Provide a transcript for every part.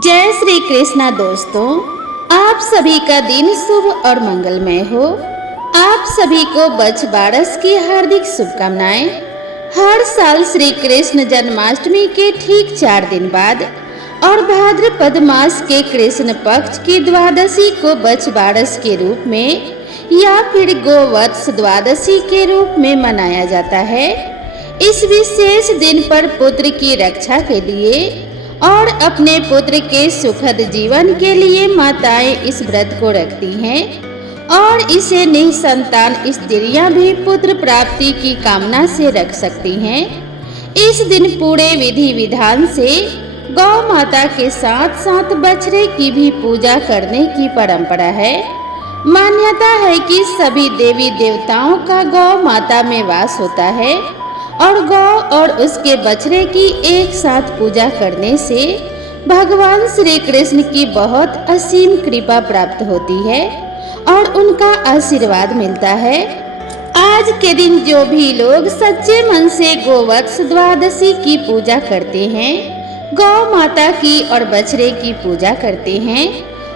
जय श्री कृष्णा दोस्तों, आप सभी का दिन शुभ और मंगलमय हो। आप सभी को बच्च बारस की हार्दिक शुभकामनाएं। हर साल श्री कृष्ण जन्माष्टमी के ठीक 4 दिन बाद और भाद्रपद मास के कृष्ण पक्ष की द्वादशी को बच्च बारस के रूप में या फिर गोवत्स द्वादशी के रूप में मनाया जाता है। इस विशेष दिन पर पुत्र की रक्षा के लिए और अपने पुत्र के सुखद जीवन के लिए माताएं इस व्रत को रखती हैं और इसे निसंतान स्त्रियां भी पुत्र प्राप्ति की कामना से रख सकती हैं। इस दिन पूरे विधि विधान से गौ माता के साथ साथ बछड़े की भी पूजा करने की परंपरा है। मान्यता है कि सभी देवी देवताओं का गौ माता में वास होता है और गौ और उसके बछड़े की एक साथ पूजा करने से भगवान श्री कृष्ण की बहुत असीम कृपा प्राप्त होती है और उनका आशीर्वाद मिलता है। आज के दिन जो भी लोग सच्चे मन से गोवत्स द्वादशी की पूजा करते हैं, गौ माता की और बछड़े की पूजा करते हैं,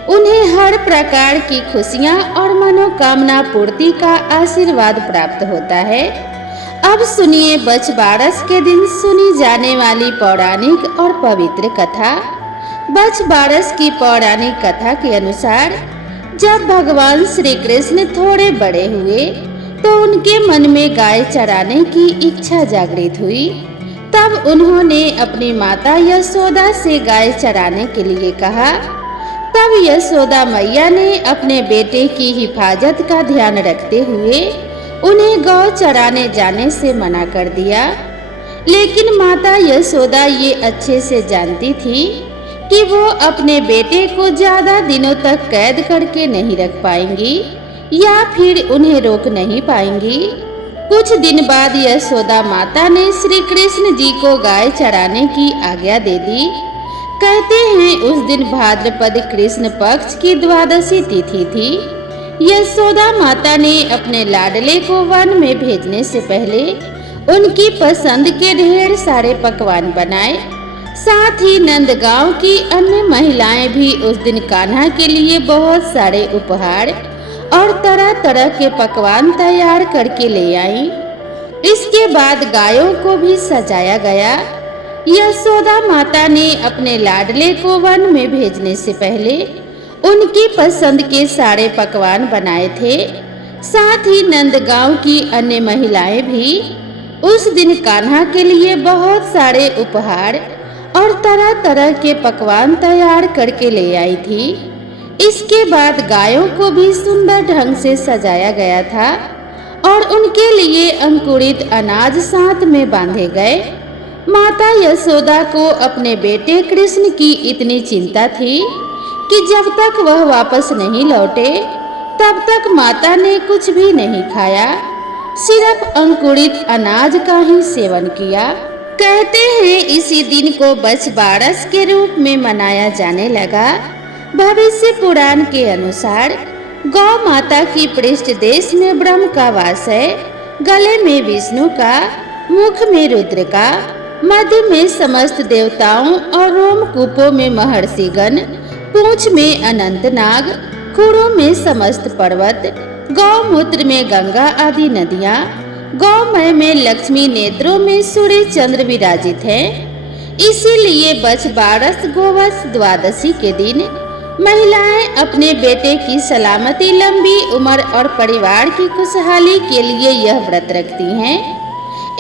उन्हें हर प्रकार की खुशियां और मनोकामना पूर्ति का आशीर्वाद प्राप्त होता है। अब सुनिए बच्च बारस के दिन सुनी जाने वाली पौराणिक और पवित्र कथा। बच्च बारस की पौराणिक कथा के अनुसार जब भगवान श्री कृष्ण थोड़े बड़े हुए तो उनके मन में गाय चराने की इच्छा जागृत हुई। तब उन्होंने अपनी माता यशोदा से गाय चराने के लिए कहा। तब यशोदा मैया ने अपने बेटे की हिफाजत का ध्यान रखते हुए उन्हें गौ चराने जाने से मना कर दिया। लेकिन माता यशोदा ये अच्छे से जानती थी कि वो अपने बेटे को ज्यादा दिनों तक कैद करके नहीं रख पाएंगी या फिर उन्हें रोक नहीं पाएंगी। कुछ दिन बाद यशोदा माता ने श्री कृष्ण जी को गाय चराने की आज्ञा दे दी। कहते हैं उस दिन भाद्रपद कृष्ण पक्ष की द्वादशी तिथि थी। यशोदा माता ने अपने लाडले को वन में भेजने से पहले उनकी पसंद के ढेर सारे पकवान बनाए। साथ ही नंदगांव की अन्य महिलाएं भी उस दिन कान्हा के लिए बहुत सारे उपहार और तरह तरह के पकवान तैयार करके ले आईं। इसके बाद गायों को भी सजाया गया। यशोदा माता ने अपने लाडले को वन में भेजने से पहले उनकी पसंद के सारे पकवान बनाए थे। साथ ही नंदगांव की अन्य महिलाएं भी उस दिन कान्हा के लिए बहुत सारे उपहार और तरह तरह के पकवान तैयार करके ले आई थी। इसके बाद गायों को भी सुंदर ढंग से सजाया गया था और उनके लिए अंकुरित अनाज साथ में बांधे गए। माता यशोदा को अपने बेटे कृष्ण की इतनी चिंता थी कि जब तक वह वापस नहीं लौटे तब तक माता ने कुछ भी नहीं खाया, सिर्फ अंकुरित अनाज का ही सेवन किया। कहते हैं इसी दिन को बच्च बारस के रूप में मनाया जाने लगा। भविष्य पुराण के अनुसार गौ माता की पृष्ठ देश में ब्रह्म का वास है, गले में विष्णु का, मुख में रुद्र का, मध्य में समस्त देवताओं और रोमकूपों में महर्षिगण, पूंछ में अनंत नाग, खुरों में समस्त पर्वत, गौमूत्र में गंगा आदि नदियाँ, गौमय में लक्ष्मी, नेत्रों में सूर्य चंद्र विराजित हैं। इसीलिए बच्च बारस गोवत्स द्वादशी के दिन महिलाएं अपने बेटे की सलामती, लंबी उम्र और परिवार की खुशहाली के लिए यह व्रत रखती हैं।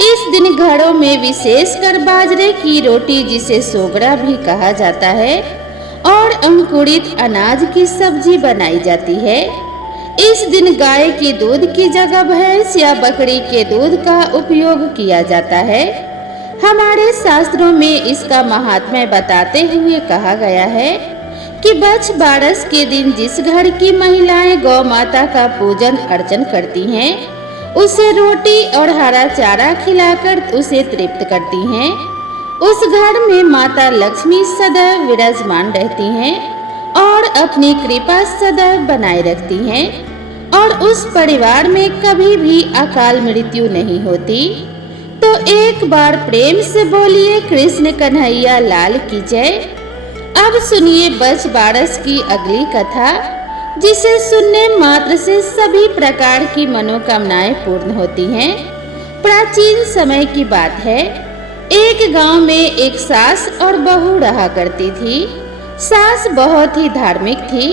इस दिन घरों में विशेषकर बाजरे की रोटी, जिसे सोगड़ा भी कहा जाता है, और अंकुरित अनाज की सब्जी बनाई जाती है। इस दिन गाय के दूध की जगह भैंस या बकरी के दूध का उपयोग किया जाता है। हमारे शास्त्रों में इसका महात्म्य बताते हुए कहा गया है कि बच्च बारस के दिन जिस घर की महिलाएं गौ माता का पूजन अर्चन करती हैं, उसे रोटी और हरा चारा खिलाकर उसे तृप्त करती हैं। उस घर में माता लक्ष्मी सदैव विराजमान रहती हैं और अपनी कृपा सदैव बनाए रखती हैं और उस परिवार में कभी भी अकाल मृत्यु नहीं होती। तो एक बार प्रेम से बोलिए कृष्ण कन्हैया लाल की जय। अब सुनिए बच बारस की अगली कथा, जिसे सुनने मात्र से सभी प्रकार की मनोकामनाएं पूर्ण होती हैं। प्राचीन समय की बात है। एक गांव में एक सास और बहू रहा करती थी। सास बहुत ही धार्मिक थी।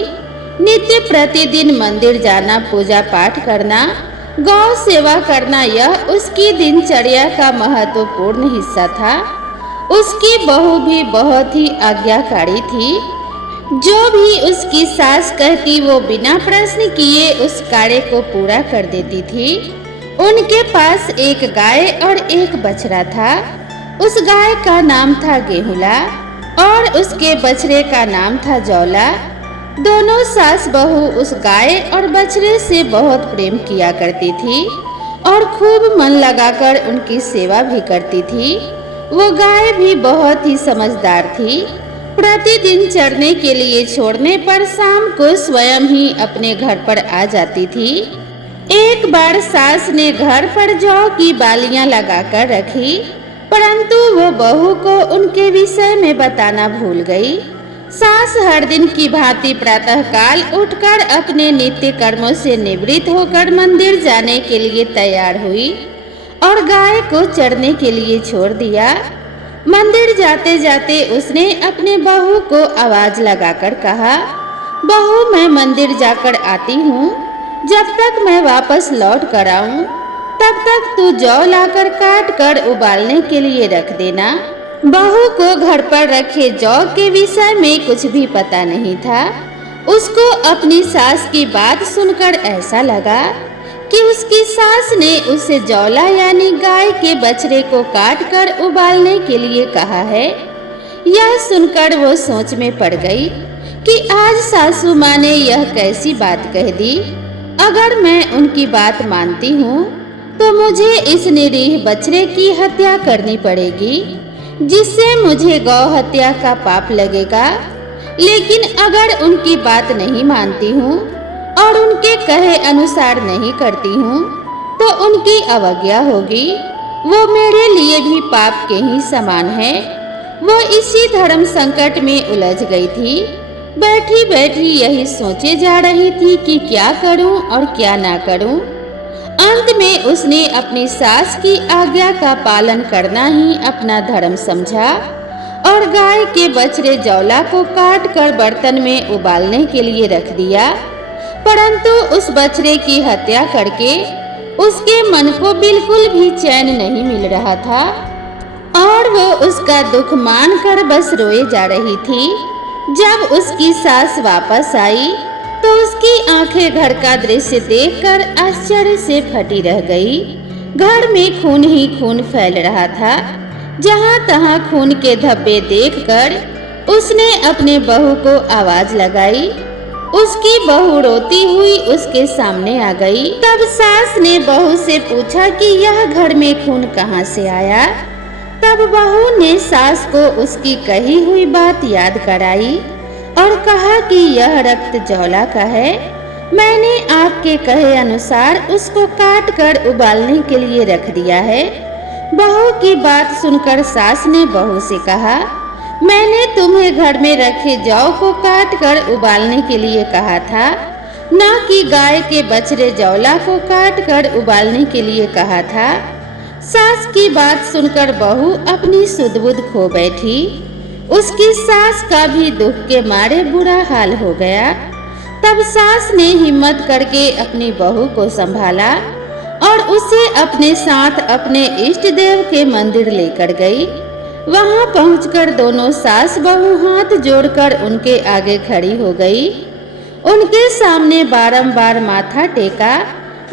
नित्य प्रतिदिन मंदिर जाना, पूजा पाठ करना, गौ सेवा करना, यह उसकी दिनचर्या का महत्वपूर्ण हिस्सा था। उसकी बहू भी बहुत ही आज्ञाकारी थी। जो भी उसकी सास कहती वो बिना प्रश्न किए उस कार्य को पूरा कर देती थी। उनके पास एक गाय और एक बछड़ा था। उस गाय का नाम था गेहुला और उसके बछड़े का नाम था जौला। दोनों सास बहू उस गाय और बछड़े से बहुत प्रेम किया करती थी और खूब मन लगाकर उनकी सेवा भी करती थी। वो गाय भी बहुत ही समझदार थी। प्रतिदिन चरने के लिए छोड़ने पर शाम को स्वयं ही अपने घर पर आ जाती थी। एक बार सास ने घर पर जौ की बालियां लगाकर रखी, परंतु वो बहू को उनके विषय में बताना भूल गई। सास हर दिन की भांति प्रातःकाल उठकर अपने नित्य कर्मों से निवृत्त होकर मंदिर जाने के लिए तैयार हुई और गाय को चरने के लिए छोड़ दिया। मंदिर जाते जाते उसने अपने बहू को आवाज लगाकर कहा, बहू मैं मंदिर जाकर आती हूँ। जब तक मैं वापस लौट कर आऊँ तब तक तू जौ लाकर काट कर उबालने के लिए रख देना। बहू को घर पर रखे जौ के विषय में कुछ भी पता नहीं था। उसको अपनी सास की बात सुनकर ऐसा लगा कि उसकी सास ने उसे जौला यानी गाय के बछड़े को काट कर उबालने के लिए कहा है। यह सुनकर वो सोच में पड़ गई कि आज सासू माँ ने यह कैसी बात कह दी। अगर मैं उनकी बात मानती हूँ तो मुझे इस निरीह बछड़े की हत्या करनी पड़ेगी, जिससे मुझे गौ हत्या का पाप लगेगा। लेकिन अगर उनकी बात नहीं मानती हूँ और उनके कहे अनुसार नहीं करती हूँ तो उनकी अवज्ञा होगी। वो मेरे लिए भी पाप के ही समान है। वो इसी धर्म संकट में उलझ गई थी। बैठी बैठी यही सोचे जा रही थी कि क्या करूं और क्या ना करूं। अंत में उसने अपनी सास की आज्ञा का पालन करना ही अपना धर्म समझा और गाय के बछड़े जौला को काट कर बर्तन में उबालने के लिए रख दिया। परंतु उस बछड़े की हत्या करके उसके मन को बिल्कुल भी चैन नहीं मिल रहा था और वो उसका दुख मानकर बस रोए जा रही थी। जब उसकी सास वापस आई तो उसकी आंखें घर का दृश्य देखकर आश्चर्य से फटी रह गई। घर में खून ही खून फैल रहा था। जहां तहां खून के धब्बे देखकर उसने अपने बहू को आवाज लगाई। उसकी बहू रोती हुई उसके सामने आ गई। तब सास ने बहू से पूछा कि यह घर में खून कहाँ से आया। तब बहू ने सास को उसकी कही हुई बात याद कराई और कहा कि यह रक्त जौला का है। मैंने आपके कहे अनुसार उसको काट कर उबालने के लिए रख दिया है। बहू की बात सुनकर सास ने बहू से कहा, मैंने तुम्हें घर में रखे जौ को काट कर उबालने के लिए कहा था, न कि गाय के बछड़े जौला को काट कर उबालने के लिए कहा था। सास की बात सुनकर बहू अपनी सुध-बुध खो बैठी। उसकी सास का भी दुख के मारे बुरा हाल हो गया। तब सास ने हिम्मत करके अपनी बहू को संभाला और उसे अपने साथ अपने इष्ट देव के मंदिर लेकर गई। वहां पहुंचकर दोनों सास बहू हाथ जोड़कर उनके आगे खड़ी हो गई। उनके सामने बारंबार माथा टेका,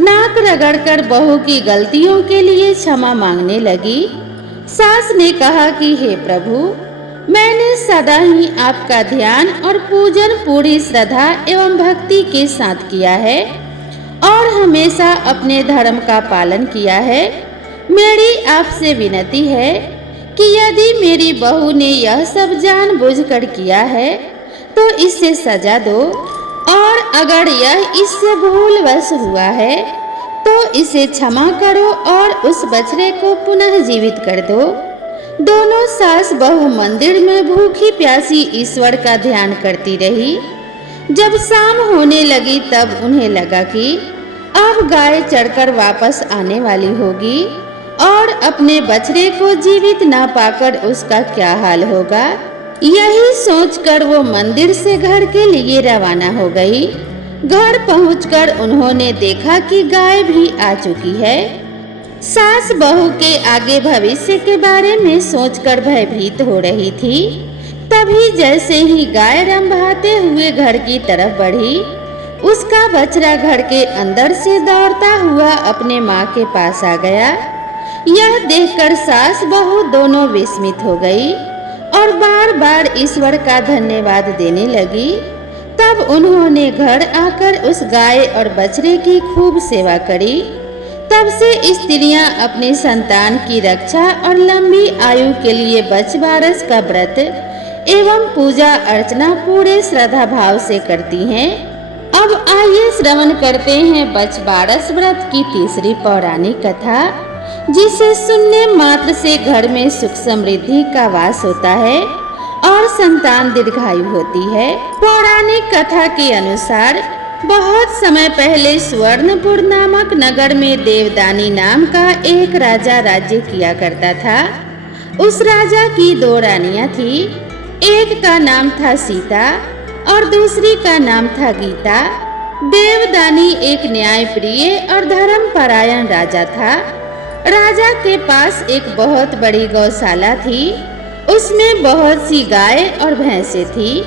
नाक रगड़कर बहू की गलतियों के लिए क्षमा मांगने लगी। सास ने कहा कि हे प्रभु, मैंने सदा ही आपका ध्यान और पूजन पूरी श्रद्धा एवं भक्ति के साथ किया है और हमेशा अपने धर्म का पालन किया है। मेरी आपसे विनती है कि यदि मेरी बहू ने यह सब जानबूझकर किया है तो इससे सजा दो, और अगर यह इससे भूलवश हुआ है तो इसे क्षमा करो और उस बछड़े को पुनः जीवित कर दो। दोनों सास बहू मंदिर में भूखी प्यासी ईश्वर का ध्यान करती रही। जब शाम होने लगी तब उन्हें लगा कि अब गाय चढ़कर वापस आने वाली होगी और अपने बछड़े को जीवित ना पाकर उसका क्या हाल होगा। यही सोचकर वो मंदिर से घर के लिए रवाना हो गई। घर पहुंचकर उन्होंने देखा कि गाय भी आ चुकी है। सास बहू के आगे भविष्य के बारे में सोचकर भयभीत हो रही थी। तभी जैसे ही गाय रंभाते हुए घर की तरफ बढ़ी, उसका बछड़ा घर के अंदर से दौड़ता हुआ अपने माँ के पास आ गया। यह देखकर सास बहू दोनों विस्मित हो गई और बार बार ईश्वर का धन्यवाद देने लगी। तब उन्होंने घर आकर उस गाय और बछड़े की खूब सेवा करी। तब से स्त्रियां अपने संतान की रक्षा और लंबी आयु के लिए बछबारस का व्रत एवं पूजा अर्चना पूरे श्रद्धा भाव से करती हैं। अब आइए श्रवण करते हैं बछबारस व्रत की तीसरी पौराणिक कथा, जिसे सुनने मात्र से घर में सुख समृद्धि का वास होता है और संतान दीर्घायु होती है। पौराणिक कथा के अनुसार बहुत समय पहले स्वर्णपुर नामक नगर में देवदानी नाम का एक राजा राज्य किया करता था। उस राजा की दो रानियां थी। एक का नाम था सीता और दूसरी का नाम था गीता। देवदानी एक न्यायप्रिय और धर्मपरायण राजा था। राजा के पास एक बहुत बड़ी गौशाला थी। उसमें बहुत सी गाय और भैंसें थी।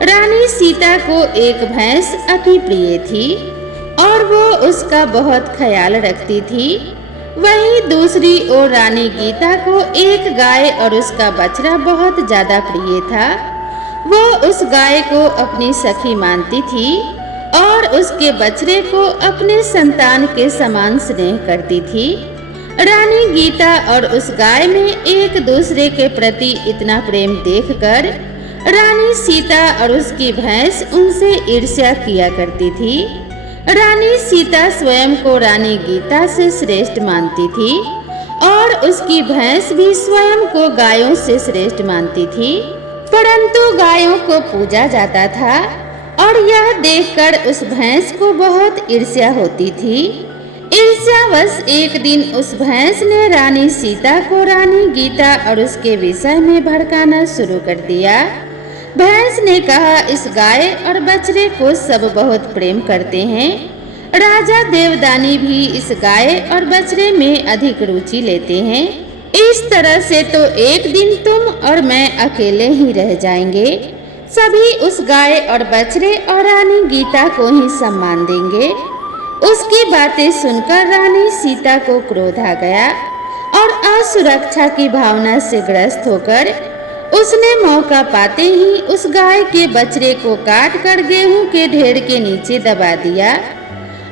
रानी सीता को एक भैंस अति प्रिय थी और वो उसका बहुत ख्याल रखती थी। वहीं दूसरी ओर रानी गीता को एक गाय और उसका बछड़ा बहुत ज्यादा प्रिय था। वो उस गाय को अपनी सखी मानती थी और उसके बछड़े को अपने संतान के समान स्नेह करती थी। रानी गीता और उस गाय में एक दूसरे के प्रति इतना प्रेम देखकर रानी सीता और उसकी भैंस उनसे ईर्ष्या किया करती थी। रानी सीता स्वयं को रानी गीता से श्रेष्ठ मानती थी और उसकी भैंस भी स्वयं को गायों से श्रेष्ठ मानती थी। परंतु गायों को पूजा जाता था और यह देखकर उस भैंस को बहुत ईर्ष्या होती थी। ईर्ष्यावश एक दिन उस भैंस ने रानी सीता को रानी गीता और उसके विषय में भड़काना शुरू कर दिया। भैंस ने कहा, इस गाय और बछड़े को सब बहुत प्रेम करते हैं। राजा देवदानी भी इस गाय और बछड़े में अधिक रुचि लेते हैं। इस तरह से तो एक दिन तुम और मैं अकेले ही रह जाएंगे। सभी उस गाय और बछड़े और रानी गीता को ही सम्मान देंगे। उसकी बातें सुनकर रानी सीता को क्रोध आ गया और असुरक्षा की भावना से ग्रस्त होकर उसने मौका पाते ही उस गाय के बछड़े को काट कर गेहूं के ढेर के नीचे दबा दिया।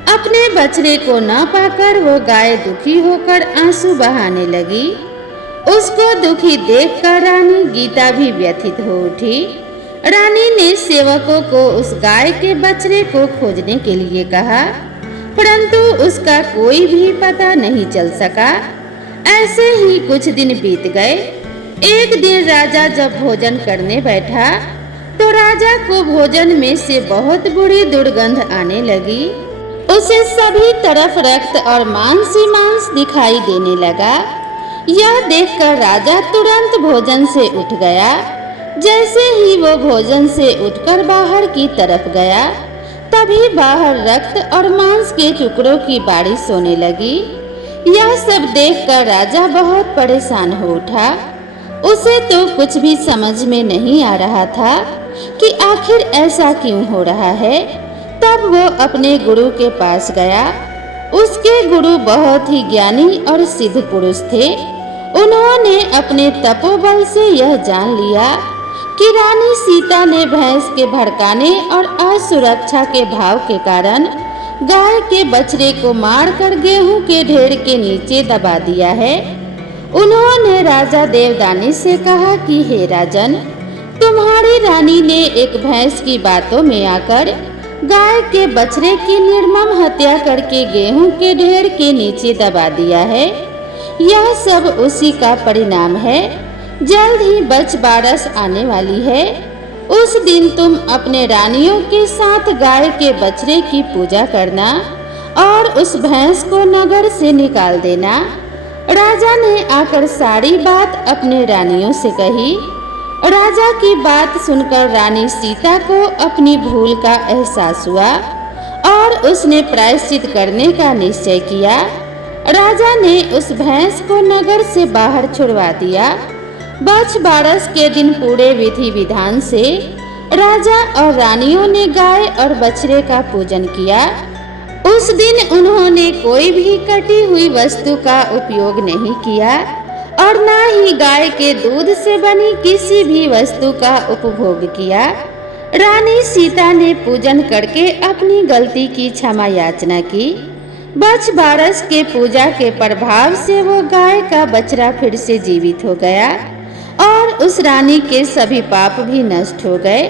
अपने बछड़े को न पाकर वो गाय दुखी होकर आंसू बहाने लगी। उसको दुखी देखकर रानी गीता भी व्यथित हो उठी। रानी ने सेवकों को उस गाय के बछड़े को खोजने के लिए कहा, परंतु उसका कोई भी पता नहीं चल सका। ऐसे ही कुछ दिन बीत गए। एक दिन राजा जब भोजन करने बैठा तो राजा को भोजन में से बहुत बुरी दुर्गंध आने लगी। उसे सभी तरफ रक्त और मांस ही मांस दिखाई देने लगा। यह देखकर राजा तुरंत भोजन से उठ गया। जैसे ही वो भोजन से उठकर बाहर की तरफ गया, तभी बाहर रक्त और मांस के टुकड़ों की बारिश होने लगी। यह सब देखकर राजा बहुत परेशान हो उठा। उसे तो कुछ भी समझ में नहीं आ रहा था कि आखिर ऐसा क्यों हो रहा है। तब वो अपने गुरु के पास गया। उसके गुरु बहुत ही ज्ञानी और सिद्ध पुरुष थे। उन्होंने अपने तपोबल से यह जान लिया कि रानी सीता ने भैंस के भड़काने और असुरक्षा के भाव के कारण गाय के बछड़े को मारकर गेहूं के ढेर के नीचे दबा दिया है। उन्होंने राजा देवदानी से कहा कि हे राजन, तुम्हारी रानी ने एक भैंस की बातों में आकर गाय के बछड़े की निर्मम हत्या करके गेहूं के ढेर के नीचे दबा दिया है। यह सब उसी का परिणाम है। जल्द ही बछ बारस आने वाली है। उस दिन तुम अपने रानियों के साथ गाय के बछड़े की पूजा करना और उस भैंस को नगर से निकाल देना। राजा ने आकर सारी बात अपने रानियों से कही। राजा की बात सुनकर रानी सीता को अपनी भूल का एहसास हुआ और उसने प्रायश्चित करने का निश्चय किया। राजा ने उस भैंस को नगर से बाहर छुड़वा दिया। बछ बारस के दिन पूरे विधि विधान से राजा और रानियों ने गाय और बछड़े का पूजन किया। उस दिन उन्होंने कोई भी कटी हुई वस्तु का उपयोग नहीं किया और न ही गाय के दूध से बनी किसी भी वस्तु का उपभोग किया। रानी सीता ने पूजन करके अपनी गलती की क्षमा याचना की। बछ बारस के पूजा के प्रभाव से वो गाय का बछड़ा फिर से जीवित हो गया और उस रानी के सभी पाप भी नष्ट हो गए।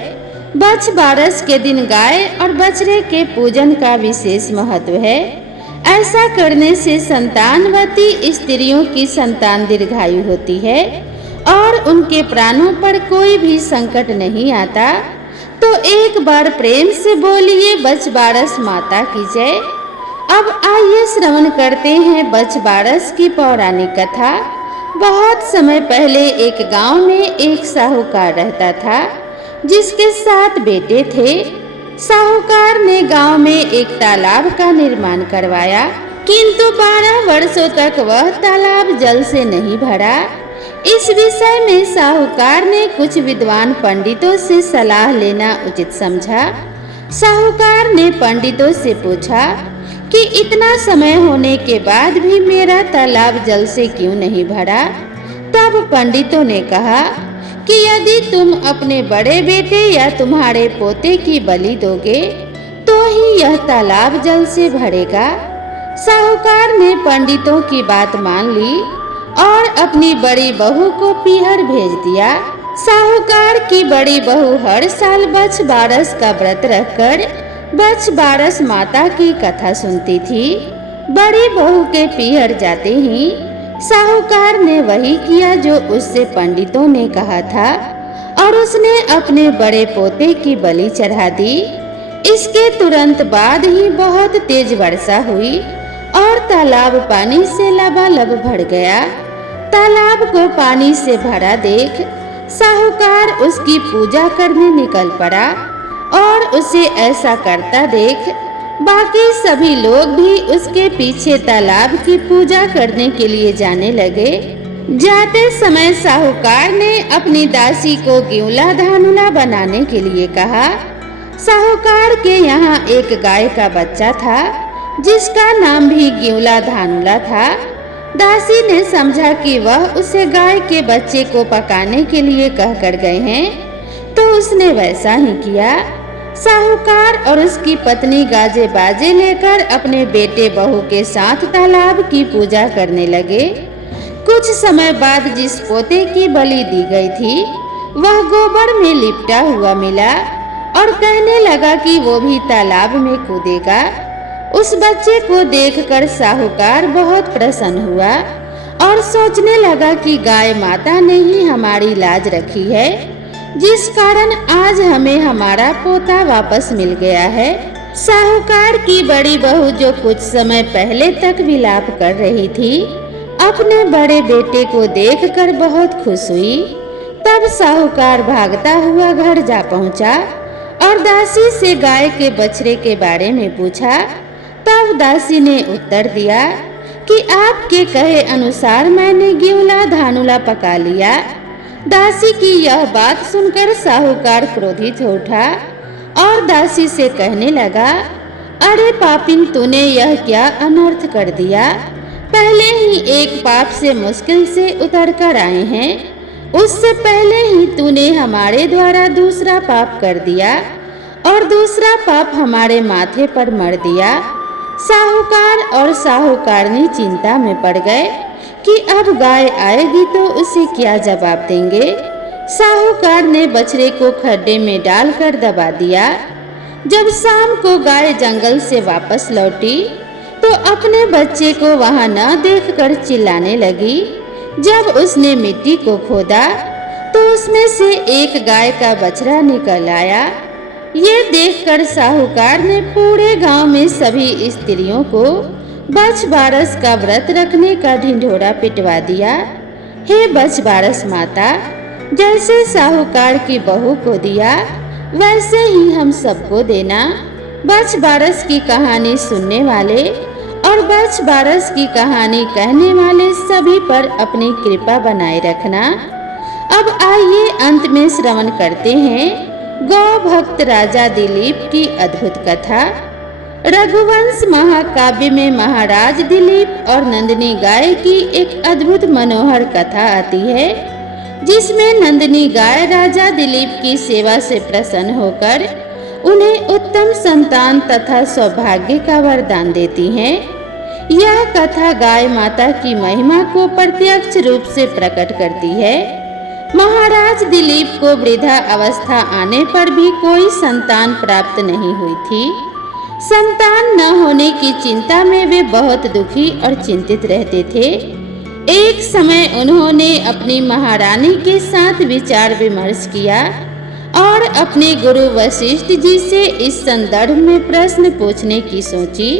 बछ बारस के दिन गाय और बछड़े के पूजन का विशेष महत्व है। ऐसा करने से संतानवती स्त्रियों की संतान दीर्घायु होती है और उनके प्राणों पर कोई भी संकट नहीं आता। तो एक बार प्रेम से बोलिए बछ बारस माता की जय। अब आइए श्रवण करते हैं बछ बारस की पौराणिक कथा। बहुत समय पहले एक गांव में एक साहूकार रहता था जिसके 7 बेटे थे। साहूकार ने गांव में एक तालाब का निर्माण करवाया, किंतु 12 वर्षों तक वह तालाब जल से नहीं भरा। इस विषय में साहूकार ने कुछ विद्वान पंडितों से सलाह लेना उचित समझा। साहूकार ने पंडितों से पूछा कि इतना समय होने के बाद भी मेरा तालाब जल से क्यों नहीं भरा। तब पंडितों ने कहा कि यदि तुम अपने बड़े बेटे या तुम्हारे पोते की बलि दोगे तो ही यह तालाब जल से भरेगा। साहूकार ने पंडितों की बात मान ली और अपनी बड़ी बहू को पीहर भेज दिया। साहूकार की बड़ी बहू हर साल बछ बारस का व्रत रखकर बछ बारस माता की कथा सुनती थी। बड़ी बहू के पीहर जाते ही साहूकार ने वही किया जो उससे पंडितों ने कहा था और उसने अपने बड़े पोते की बलि चढ़ा दी। इसके तुरंत बाद ही बहुत तेज वर्षा हुई और तालाब पानी से लबालब भर गया। तालाब को पानी से भरा देख साहूकार उसकी पूजा करने निकल पड़ा और उसे ऐसा करता देख बाकी सभी लोग भी उसके पीछे तालाब की पूजा करने के लिए जाने लगे। जाते समय साहूकार ने अपनी दासी को ग्यूला धानुला बनाने के लिए कहा। साहूकार के यहाँ एक गाय का बच्चा था जिसका नाम भी ग्यूला धानुला था। दासी ने समझा कि वह उसे गाय के बच्चे को पकाने के लिए कहकर गए हैं, तो उसने वैसा ही किया। साहूकार और उसकी पत्नी गाजे बाजे लेकर अपने बेटे बहू के साथ तालाब की पूजा करने लगे। कुछ समय बाद जिस पोते की बलि दी गई थी वह गोबर में लिपटा हुआ मिला और कहने लगा कि वो भी तालाब में कूदेगा। उस बच्चे को देखकर साहूकार बहुत प्रसन्न हुआ और सोचने लगा कि गाय माता ने ही हमारी लाज रखी है, जिस कारण आज हमें हमारा पोता वापस मिल गया है। साहूकार की बड़ी बहू जो कुछ समय पहले तक विलाप कर रही थी, अपने बड़े बेटे को देखकर बहुत खुश हुई। तब साहूकार भागता हुआ घर जा पहुंचा और दासी से गाय के बछड़े के बारे में पूछा। तब दासी ने उत्तर दिया कि आपके कहे अनुसार मैंने ग्यूला धानुला पका लिया। दासी की यह बात सुनकर साहूकार क्रोधित हो उठा और दासी से कहने लगा, अरे पापिन, तूने यह क्या अनर्थ कर दिया। पहले ही एक पाप से मुश्किल से उतर कर आए हैं, उससे पहले ही तूने हमारे द्वारा दूसरा पाप कर दिया और दूसरा पाप हमारे माथे पर मर दिया। साहूकार और साहूकारनी चिंता में पड़ गए कि अब गाय आएगी तो उसे क्या जवाब देंगे। साहूकार ने बछड़े को खड्डे में डालकर दबा दिया। जब शाम को गाय जंगल से वापस लौटी तो अपने बच्चे को वहां न देखकर चिल्लाने लगी जब उसने मिट्टी को खोदा तो उसमें से एक गाय का बछड़ा निकल आया। ये देखकर साहूकार ने पूरे गांव में सभी स्त्रियों को बछबारस का व्रत रखने का ढिंढोरा पिटवा दिया। हे बछबारस माता, जैसे साहूकार की बहू को दिया वैसे ही हम सबको देना। बछबारस की कहानी सुनने वाले और बछबारस की कहानी कहने वाले सभी पर अपनी कृपा बनाए रखना। अब आइए अंत में श्रवण करते हैं गौ भक्त राजा दिलीप की अद्भुत कथा। रघुवंश महाकाव्य में महाराज दिलीप और नंदिनी गाय की एक अद्भुत मनोहर कथा आती है, जिसमें नंदिनी गाय राजा दिलीप की सेवा से प्रसन्न होकर उन्हें उत्तम संतान तथा सौभाग्य का वरदान देती हैं। यह कथा गाय माता की महिमा को प्रत्यक्ष रूप से प्रकट करती है। महाराज दिलीप को वृद्धा अवस्था आने पर भी कोई संतान प्राप्त नहीं हुई थी। संतान न होने की चिंता में वे बहुत दुखी और चिंतित रहते थे। एक समय उन्होंने अपनी महारानी के साथ विचार विमर्श किया और अपने गुरु वशिष्ठ जी से इस संदर्भ में प्रश्न पूछने की सोची।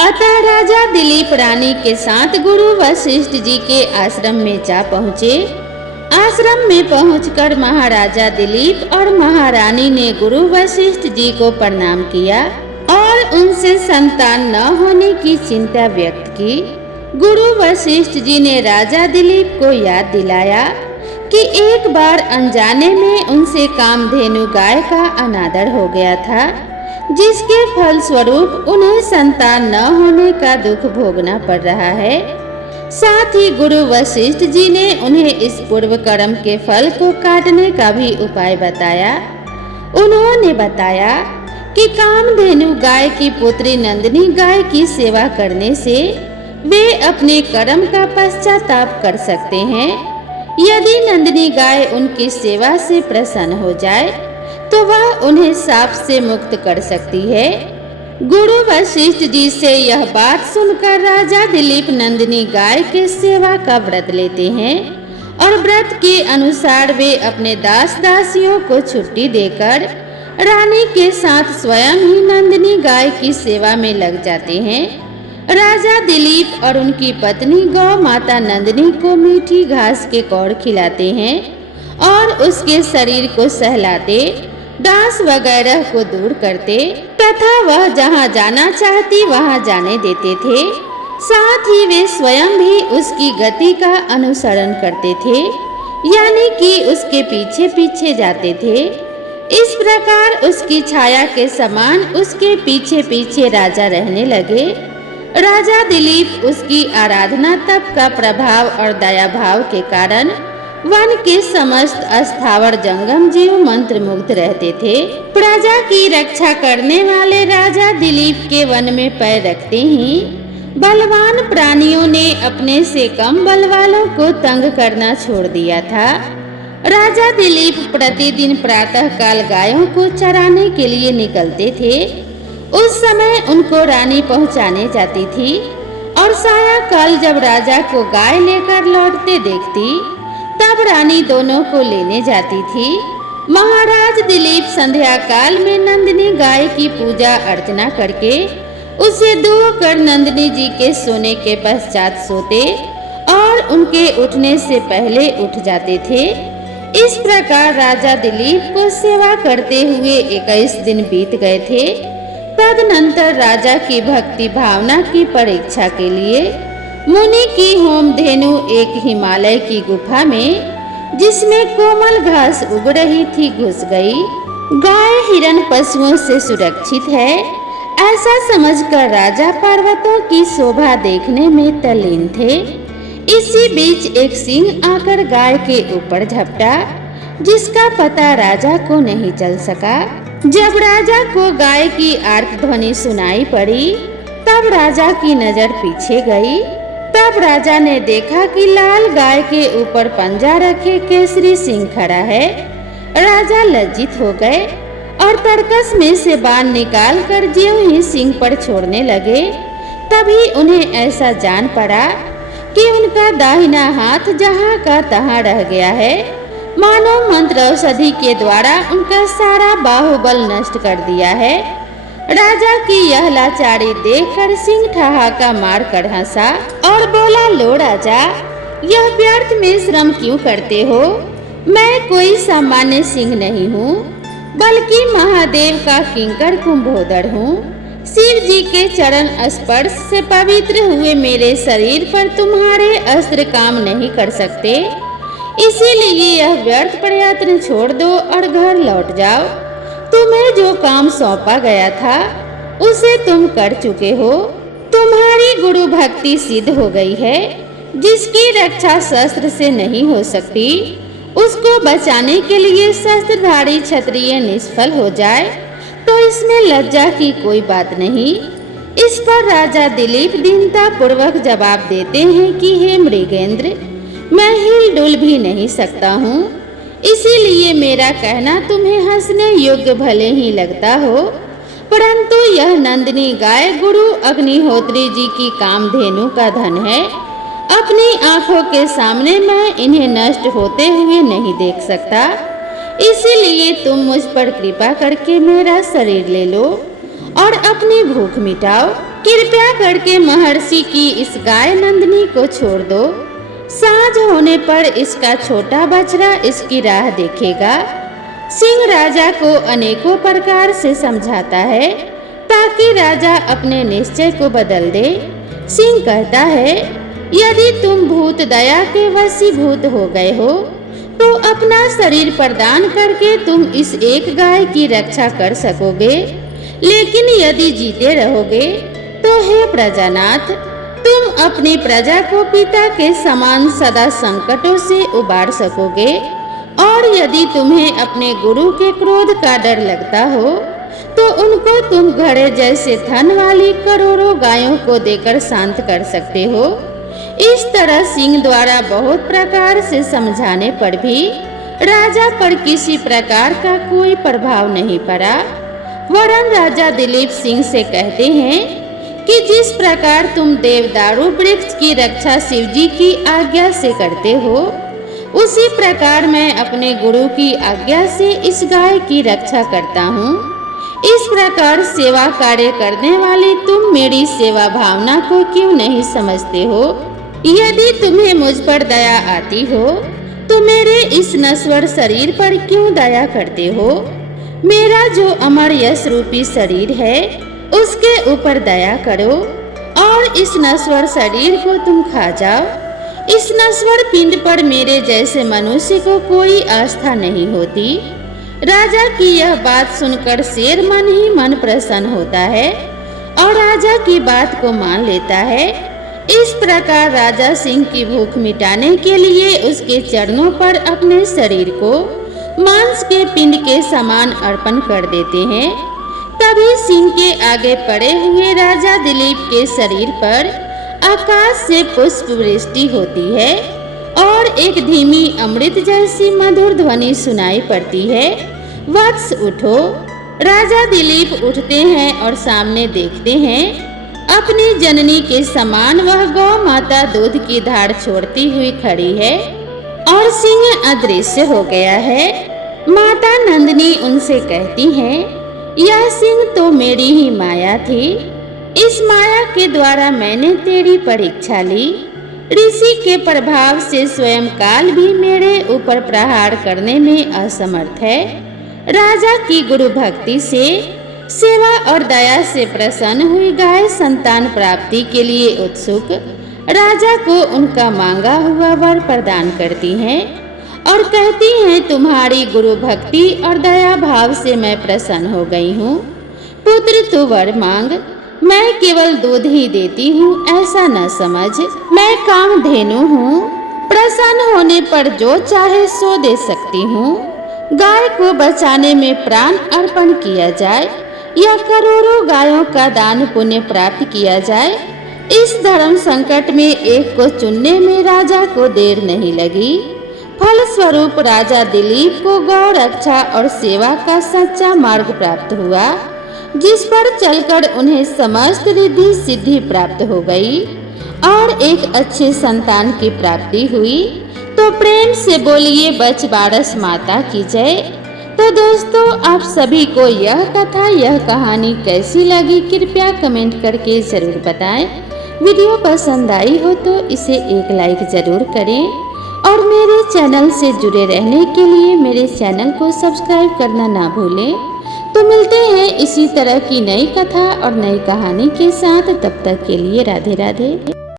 अतः राजा दिलीप रानी के साथ गुरु वशिष्ठ जी के आश्रम में जा पहुँचे। आश्रम में पहुंचकर महाराजा दिलीप और महारानी ने गुरु वशिष्ठ जी को प्रणाम किया और उनसे संतान न होने की चिंता व्यक्त की। गुरु वशिष्ठ जी ने राजा दिलीप को याद दिलाया कि एक बार अनजाने में उनसे कामधेनु गाय का अनादर हो गया था, जिसके फलस्वरूप उन्हें संतान न होने का दुख भोगना पड़ रहा है। साथ ही गुरु वशिष्ठ जी ने उन्हें इस पूर्व कर्म के फल को काटने का भी उपाय बताया। उन्होंने बताया कि कामधेनु गाय की पुत्री नंदिनी गाय की सेवा करने से वे अपने कर्म का पश्चाताप कर सकते हैं। यदि नंदिनी गाय उनकी सेवा से प्रसन्न हो जाए तो वह उन्हें शाप से मुक्त कर सकती है। गुरु वशिष्ठ जी से यह बात सुनकर राजा दिलीप नंदिनी गाय के सेवा का व्रत लेते हैं और व्रत के अनुसार वे अपने दास दासियों को छुट्टी देकर रानी के साथ स्वयं ही नंदिनी गाय की सेवा में लग जाते हैं। राजा दिलीप और उनकी पत्नी गौ माता नंदिनी को मीठी घास के कौड़ खिलाते हैं और उसके शरीर को सहलाते, डांस वगैरह को दूर करते तथा वह जहाँ जाना चाहती वहाँ जाने देते थे। साथ ही वे स्वयं भी उसकी गति का अनुसरण करते थे, यानी कि उसके पीछे पीछे जाते थे। इस प्रकार उसकी छाया के समान उसके पीछे पीछे राजा रहने लगे। राजा दिलीप उसकी आराधना तप का प्रभाव और दया भाव के कारण वन के समस्त अस्थावर जंगम जीव मंत्र मुग्ध रहते थे। प्रजा की रक्षा करने वाले राजा दिलीप के वन में पैर रखते ही बलवान प्राणियों ने अपने से कम बल वालों को तंग करना छोड़ दिया था। राजा दिलीप प्रतिदिन प्रातः काल गायों को चराने के लिए निकलते थे। उस समय उनको रानी पहुंचाने जाती थी और सायंकाल जब राजा को गाय लेकर लौटते देखती तब रानी दोनों को लेने जाती थी। महाराज दिलीप संध्या काल में नंदिनी गाय की पूजा अर्चना करके उसे धोकर नंदिनी जी के सोने के पश्चात सोते और उनके उठने से पहले उठ जाते थे। इस प्रकार राजा दिलीप को सेवा करते हुए 21 दिन बीत गए थे। तदनंतर राजा की भक्ति भावना की परीक्षा के लिए मुनि की होम धेनु एक हिमालय की गुफा में, जिसमें कोमल घास उग रही थी, घुस गई। गाय हिरण पशुओं से सुरक्षित है, ऐसा समझकर राजा पर्वतों की शोभा देखने में तल्लीन थे। इसी बीच एक सिंह आकर गाय के ऊपर झपटा, जिसका पता राजा को नहीं चल सका। जब राजा को गाय की आर्त ध्वनि सुनाई पड़ी तब राजा की नजर पीछे गई। तब राजा ने देखा कि लाल गाय के ऊपर पंजा रखे केसरी सिंह खड़ा है। राजा लज्जित हो गए और तर्कस में से बाण निकाल कर ज्यों ही सिंह पर छोड़ने लगे, तभी उन्हें ऐसा जान पड़ा कि उनका दाहिना हाथ जहाँ का तहाँ रह गया है, मानो मंत्र औषधि के द्वारा उनका सारा बाहुबल नष्ट कर दिया है। राजा की यह लाचारी देखकर सिंह ठहाका मार कर हंसा और बोला, लो राजा, यह व्यर्थ में श्रम क्यों करते हो? मैं कोई सामान्य सिंह नहीं हूँ, बल्कि महादेव का किंकर कुंभोदर हूँ। शिव जी के चरण स्पर्श से पवित्र हुए मेरे शरीर पर तुम्हारे अस्त्र काम नहीं कर सकते, इसीलिए यह व्यर्थ प्रयत्न छोड़ दो और घर लौट जाओ। तुम्हें जो काम सौंपा गया था उसे तुम कर चुके हो। तुम्हारी गुरु भक्ति सिद्ध हो गई है। जिसकी रक्षा शस्त्र से नहीं हो सकती, उसको बचाने के लिए शस्त्रधारी क्षत्रिय निष्फल हो जाए तो इसमें लज्जा की कोई बात नहीं। इस पर राजा दिलीप दीनता पूर्वक जवाब देते हैं कि हे मृगेंद्र, मैं हिल डुल भी नहीं सकता हूँ, इसीलिए मेरा कहना तुम्हें हंसने योग्य भले ही लगता हो, परंतु यह नंदिनी गाय गुरु अग्निहोत्री जी की कामधेनु का धन है। अपनी आंखों के सामने मैं इन्हें नष्ट होते हुए नहीं देख सकता, इसीलिए तुम मुझ पर कृपा करके मेरा शरीर ले लो और अपनी भूख मिटाओ। कृपया करके महर्षि की इस गाय नंदिनी को छोड़ दो। सांझ होने पर इसका छोटा बछड़ा इसकी राह देखेगा। सिंह राजा को अनेकों प्रकार से समझाता है ताकि राजा अपने निश्चय को बदल दे। सिंह कहता है, यदि तुम भूत दया के वशीभूत हो गए हो तो अपना शरीर प्रदान करके तुम इस एक गाय की रक्षा कर सकोगे, लेकिन यदि जीते रहोगे तो हे प्रजानाथ, तुम अपनी प्रजा को पिता के समान सदा संकटों से उबार सकोगे। और यदि तुम्हें अपने गुरु के क्रोध का डर लगता हो तो उनको तुम घड़े जैसे थन वाली करोड़ों गायों को देकर शांत कर सकते हो। इस तरह सिंह द्वारा बहुत प्रकार से समझाने पर भी राजा पर किसी प्रकार का कोई प्रभाव नहीं पड़ा। वरन राजा दिलीप सिंह से कहते हैं कि जिस प्रकार तुम देवदारू वृक्ष की रक्षा शिवजी की आज्ञा से करते हो, उसी प्रकार मैं अपने गुरु की आज्ञा से इस गाय की रक्षा करता हूँ। इस प्रकार सेवा कार्य करने वाले तुम मेरी सेवा भावना को क्यों नहीं समझते हो? यदि तुम्हें मुझ पर दया आती हो तो मेरे इस नश्वर शरीर पर क्यों दया करते हो? मेरा जो अमर यश रूपी शरीर है उसके ऊपर दया करो और इस नश्वर शरीर को तुम खा जाओ। इस नश्वर पिंड पर मेरे जैसे मनुष्य को कोई आस्था नहीं होती। राजा की यह बात सुनकर शेर मन ही मन प्रसन्न होता है और राजा की बात को मान लेता है। इस प्रकार राजा सिंह की भूख मिटाने के लिए उसके चरणों पर अपने शरीर को मांस के पिंड के समान अर्पण कर देते हैं। तभी सिंह के आगे पड़े हुए राजा दिलीप के शरीर पर आकाश से पुष्प वृष्टि होती है और एक धीमी अमृत जैसी मधुर ध्वनि सुनाई पड़ती है, वत्स उठो। राजा दिलीप उठते हैं और सामने देखते हैं अपनी जननी के समान वह गौ माता दूध की धार छोड़ती हुई खड़ी है और सिंह अदृश्य हो गया है। माता नंदिनी उनसे कहती हैं, यह सिंह तो मेरी ही माया थी। इस माया के द्वारा मैंने तेरी परीक्षा ली। ऋषि के प्रभाव से स्वयं काल भी मेरे ऊपर प्रहार करने में असमर्थ है। राजा की गुरु भक्ति से, सेवा और दया से प्रसन्न हुई गाय संतान प्राप्ति के लिए उत्सुक राजा को उनका मांगा हुआ वर प्रदान करती हैं और कहती हैं, तुम्हारी गुरु भक्ति और दया भाव से मैं प्रसन्न हो गई हूँ। पुत्र तू वर मांग, मैं केवल दूध ही देती हूँ ऐसा न समझ। मैं कामधेनु हूँ, प्रसन्न होने पर जो चाहे सो दे सकती हूँ। गाय को बचाने में प्राण अर्पण किया जाए या करोड़ों गायों का दान पुण्य प्राप्त किया जाए, इस धर्म संकट में एक को चुनने में राजा को देर नहीं लगी। फलस्वरूप राजा दिलीप को गौ रक्षा और सेवा का सच्चा मार्ग प्राप्त हुआ, जिस पर चलकर उन्हें समस्त रिद्धि सिद्धि प्राप्त हो गई। और एक अच्छे संतान की प्राप्ति हुई, तो प्रेम से बोलिए बछबारस माता की जय। तो दोस्तों, आप सभी को यह कथा, यह कहानी कैसी लगी कृपया कमेंट करके ज़रूर बताएं। वीडियो पसंद आई हो तो इसे एक लाइक ज़रूर करें और मेरे चैनल से जुड़े रहने के लिए मेरे चैनल को सब्सक्राइब करना ना भूलें। तो मिलते हैं इसी तरह की नई कथा और नई कहानी के साथ, तब तक के लिए राधे राधे।